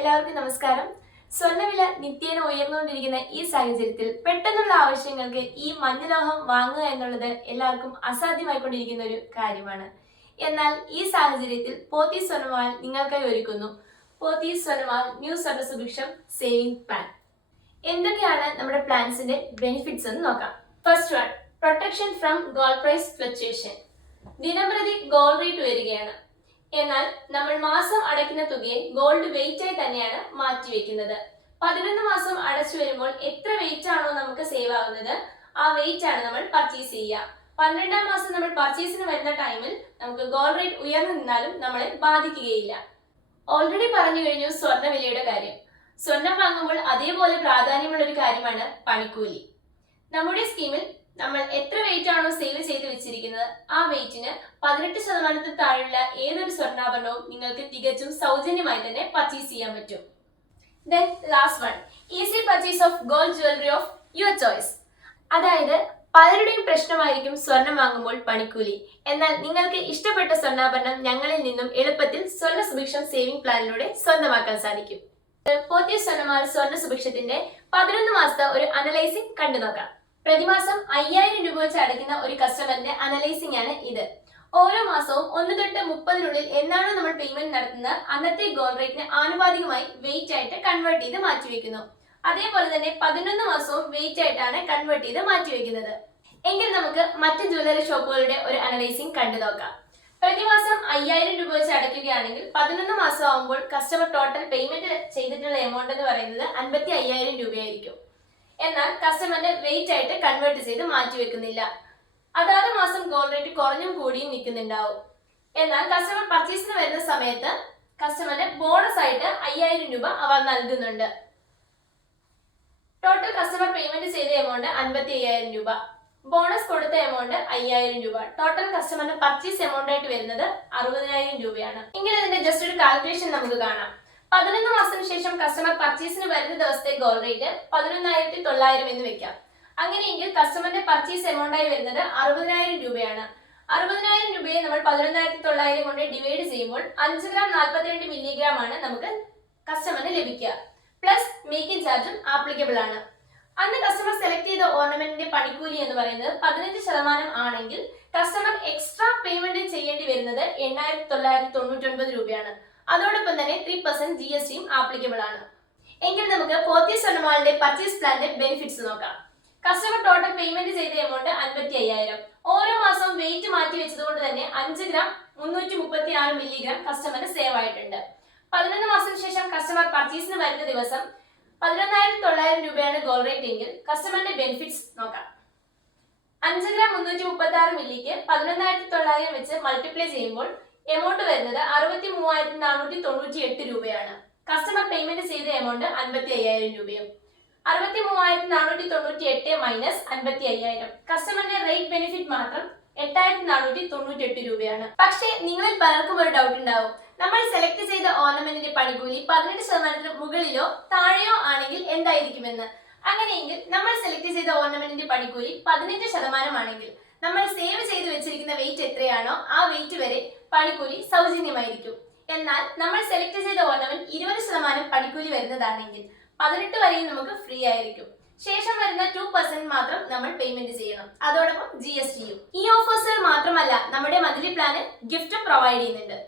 എല്ലാവർക്കും നമസ്കാരം. സ്വർണ്ണവില നിത്യേന ഉയർന്നുകൊണ്ടിരിക്കുന്ന ഈ സാഹചര്യത്തിൽ പെട്ടെന്നുള്ള ആവശ്യങ്ങൾക്ക് ഈ മഞ്ഞലോഹം വാങ്ങുക എന്നുള്ളത് എല്ലാവർക്കും അസാധ്യമായിക്കൊണ്ടിരിക്കുന്ന ഒരു കാര്യമാണ്. എന്നാൽ ഈ സാഹചര്യത്തിൽ പോത്തീസ് സ്വർണ്ണമാൾ നിങ്ങൾക്കായി ഒരുക്കുന്നു പോത്തീസ് സ്വർണ്ണമാൾ ന്യൂ സ്വർണ്ണ സുഭിക്ഷം സേവിംഗ് പ്ലാൻ. എന്തൊക്കെയാണ് നമ്മുടെ പ്ലാൻസിന്റെ ബെനിഫിറ്റ്സ് എന്ന് നോക്കാം. First one, protection from gold price fluctuation. ദിനംപ്രതി ഗോൾഡ് റേറ്റ് ഉയരുകയാണ്. എന്നാൽ നമ്മൾ മാസം അടയ്ക്കുന്ന തുകയെ ഗോൾഡ് വെയിറ്റ് ആയി തന്നെയാണ് മാറ്റിവെക്കുന്നത്. 11 മാസം അടച്ചു വരുമ്പോൾ എത്ര വെയിറ്റ് ആണോ നമുക്ക് സേവ് ആവുന്നത്, ആ വെയിറ്റ് ആണ് നമ്മൾ പർച്ചേസ് ചെയ്യുക. 12ാം മാസം നമ്മൾ പർച്ചേസിന് വരുന്ന ടൈമിൽ നമുക്ക് ഗോൾഡ് റേറ്റ് ഉയർന്നു നിന്നാലും നമ്മളെ ബാധിക്കുകയില്ല. ഓൾറെഡി പറഞ്ഞു കഴിഞ്ഞു സ്വർണ്ണ വിലയുടെ കാര്യം. സ്വർണം വാങ്ങുമ്പോൾ അതേപോലെ പ്രാധാന്യമുള്ള ഒരു കാര്യമാണ് പണിക്കൂലി. നമ്മുടെ സ്കീമിൽ നമ്മൾ എത്ര വെയിറ്റ് ആണോ സേവ് ചെയ്ത് വെച്ചിരിക്കുന്നത്, ആ വെയിറ്റിന് 18% താഴെയുള്ള ഏതൊരു സ്വർണ്ണാഭരണവും നിങ്ങൾക്ക് തികച്ചും സൗജന്യമായി തന്നെ പർച്ചേസ് ചെയ്യാൻ പറ്റും. Then last one, easy purchase of gold jewellery of your choice. അതായത് പലരുടെയും പ്രശ്നമായിരിക്കും സ്വർണം വാങ്ങുമ്പോൾ പണിക്കൂലി. എന്നാൽ നിങ്ങൾക്ക് ഇഷ്ടപ്പെട്ട സ്വർണ്ണാഭരണം ഞങ്ങളിൽ നിന്നും എളുപ്പത്തിൽ സ്വർണ്ണ സുഭിക്ഷം സേവിംഗ് പ്ലാനിലൂടെ സ്വന്തമാക്കാൻ സാധിക്കും. പോത്തീസ് സ്വർണ്ണമാൾ സ്വർണ്ണ സുഭിക്ഷത്തിന്റെ 11 മാസത്തെ ഒരു അനലൈസിംഗ് കണ്ടു നോക്കാം. പ്രതിമാസം 5000 രൂപ വെച്ച് അടയ്ക്കുന്ന ഒരു കസ്റ്റമറിന്റെ അനലൈസിംഗ് ആണ് ഇത്. ഓരോ മാസവും 1 തൊട്ട് 30-നുള്ളിൽ എന്നാണ് നമ്മൾ പേയ്മെന്റ് നടത്തുന്നത്, അന്നത്തെ ഗോൾഡ് റേറ്റിന് ആനുപാതികമായി വെയിറ്റ് ആയിട്ട് കൺവേർട്ട് ചെയ്ത് മാറ്റിവെക്കുന്നു. അതേപോലെ തന്നെ 11 മാസവും വെയിറ്റ് ആയിട്ടാണ് കൺവേർട്ട് ചെയ്ത് മാറ്റിവെക്കുന്നത്. എങ്കിൽ നമുക്ക് മറ്റ് ജ്വല്ലറി ഷോപ്പുകളുടെ ഒരു അനലൈസിംഗ് കണ്ടു നോക്കാം. പ്രതിമാസം 5000 രൂപ വെച്ച് അടയ്ക്കുകയാണെങ്കിൽ 11 മാസം ആകുമ്പോൾ കസ്റ്റമർ ടോട്ടൽ പേയ്മെന്റ് ചെയ്തിട്ടുള്ള എമൗണ്ട് എന്ന് പറയുന്നത് 55,000 രൂപയായിരിക്കും. എന്നാൽ കസ്റ്റമറിന്റെ വെയിറ്റ് ആയിട്ട് കൺവേർട്ട് ചെയ്ത് മാറ്റിവെക്കുന്നില്ല. അതാത് മാസം ഗോൾഡ് റേറ്റ് കുറഞ്ഞും കൂടിയും നിൽക്കുന്നുണ്ടാവും. എന്നാൽ കസ്റ്റമർ പർച്ചേസിന് വരുന്ന സമയത്ത് കസ്റ്റമറിന് ബോണസ് ആയിട്ട് 5000 രൂപ അവർ നൽകുന്നുണ്ട്. ടോട്ടൽ കസ്റ്റമർ പേയ്മെന്റ് ചെയ്ത എമൗണ്ട് 55,000 രൂപ, ബോണസ് കൊടുത്ത എമൗണ്ട് 5000 രൂപ. ടോട്ടൽ കസ്റ്റമറിന് പർച്ചേസ് എമൗണ്ട് ആയിട്ട് വരുന്നത് 60,000 രൂപയാണ്. എങ്കിൽ ഇതിന്റെ ജസ്റ്റ് ഒരു കാൽക്കുലേഷൻ നമുക്ക് കാണാം. 11 മാസത്തിന് ശേഷം കസ്റ്റമർ പർച്ചേസിന് വരുന്ന ദിവസത്തെ ഗോൾഡ് റേറ്റ് 11,900 എന്ന് വെക്കാം. അങ്ങനെയെങ്കിൽ കസ്റ്റമറിന്റെ പർച്ചേസ് എമൗണ്ട് ആയി വരുന്നത് 60,000 രൂപയാണ്. 60,000 രൂപയെ നമ്മൾ 11,900 കൊണ്ട് ഡിവൈഡ് ചെയ്യുമ്പോൾ 5 ഗ്രാം 42 മില്ലിഗ്രാം ആണ് നമുക്ക് കസ്റ്റമറിന് ലഭിക്കുക. പ്ലസ് മേക്കിംഗ് ചാർജും ആപ്ലിക്കബിൾ ആണ്. അന്ന് കസ്റ്റമർ സെലക്ട് ചെയ്ത ഓർണമെന്റിന്റെ പണിക്കൂലി എന്ന് പറയുന്നത് 15% ആണെങ്കിൽ കസ്റ്റമർ എക്സ്ട്രാ പേയ്മെന്റ് ചെയ്യേണ്ടി വരുന്നത് 8,999 രൂപയാണ്. അതോടൊപ്പം തന്നെ 3% GSTയും ആപ്ലിക്കബിൾ ആണ്. എങ്കിൽ നമുക്ക് പോത്തീസ് സ്വർണ്ണമാളിന്റെ പർച്ചേസ് പ്ലാന്റെ ബെനിഫിറ്റ്സ് നോക്കാം. കസ്റ്റമർ ടോട്ടൽ പേയ്മെന്റ് ചെയ്ത എമൗണ്ട് 55,000. ഓരോ മാസവും വെയിറ്റ് മാറ്റി വെച്ചതുകൊണ്ട് തന്നെ 5 ഗ്രാം 336 മില്ലിഗ്രാം കസ്റ്റമറിന് സേവ് ആയിട്ടുണ്ട്. 11 മാസത്തിന് ശേഷം കസ്റ്റമർ പർച്ചേസിന് വരുന്ന ദിവസം 11,900 രൂപയാണ് ഗോൾഡ് റേറ്റ് എങ്കിൽ കസ്റ്റമറിന്റെ ബെനിഫിറ്റ്സ് നോക്കാം. 5 ഗ്രാം 336 മില്ലിക്ക് 11,900 വെച്ച് മൾട്ടിപ്ലൈ ചെയ്യുമ്പോൾ എമൗണ്ട് വരുന്നത് 63,498 രൂപയാണ്. കസ്റ്റമർ പേയ്മെന്റ് ചെയ്ത എമൗണ്ട് 55,000 രൂപയും. 63,498 മൈനസ് 55,000, കസ്റ്റമറിന്റെ റേറ്റ് ബെനിഫിറ്റ് മാത്രം 8,498 രൂപയാണ്. പക്ഷേ നിങ്ങളിൽ പലർക്കും ഒരു ഡൗട്ട് ഉണ്ടാവും, നമ്മൾ സെലക്ട് ചെയ്ത ഓർണമെന്റിന്റെ പണിക്കൂലി 18% മുകളിലോ താഴെയോ ആണെങ്കിൽ എന്തായിരിക്കുമെന്ന്. അങ്ങനെയെങ്കിൽ നമ്മൾ സെലക്ട് ചെയ്ത ഓർണമെന്റിന്റെ പണിക്കൂലി 15% ആണെങ്കിൽ നമ്മൾ സേവ് ചെയ്ത് വെച്ചിരിക്കുന്ന വെയിറ്റ് എത്രയാണോ ആ വെയിറ്റ് വരെ പണിക്കൂലി സൗജന്യമായിരിക്കും. എന്നാൽ നമ്മൾ സെലക്ട് ചെയ്ത ഓർണമെന്റ് 20% പണിക്കൂലി വരുന്നതാണെങ്കിൽ 18 വരെയും നമുക്ക് ഫ്രീ ആയിരിക്കും. ശേഷം വരുന്ന 2% മാത്രം നമ്മൾ പേയ്മെന്റ് ചെയ്യണം. അതോടൊപ്പം GSTയും. ഈ ഓഫേഴ്സുകൾ മാത്രമല്ല, നമ്മുടെ മന്ത്ലി പ്ലാന് ഗിഫ്റ്റും പ്രൊവൈഡ് ചെയ്യുന്നുണ്ട്.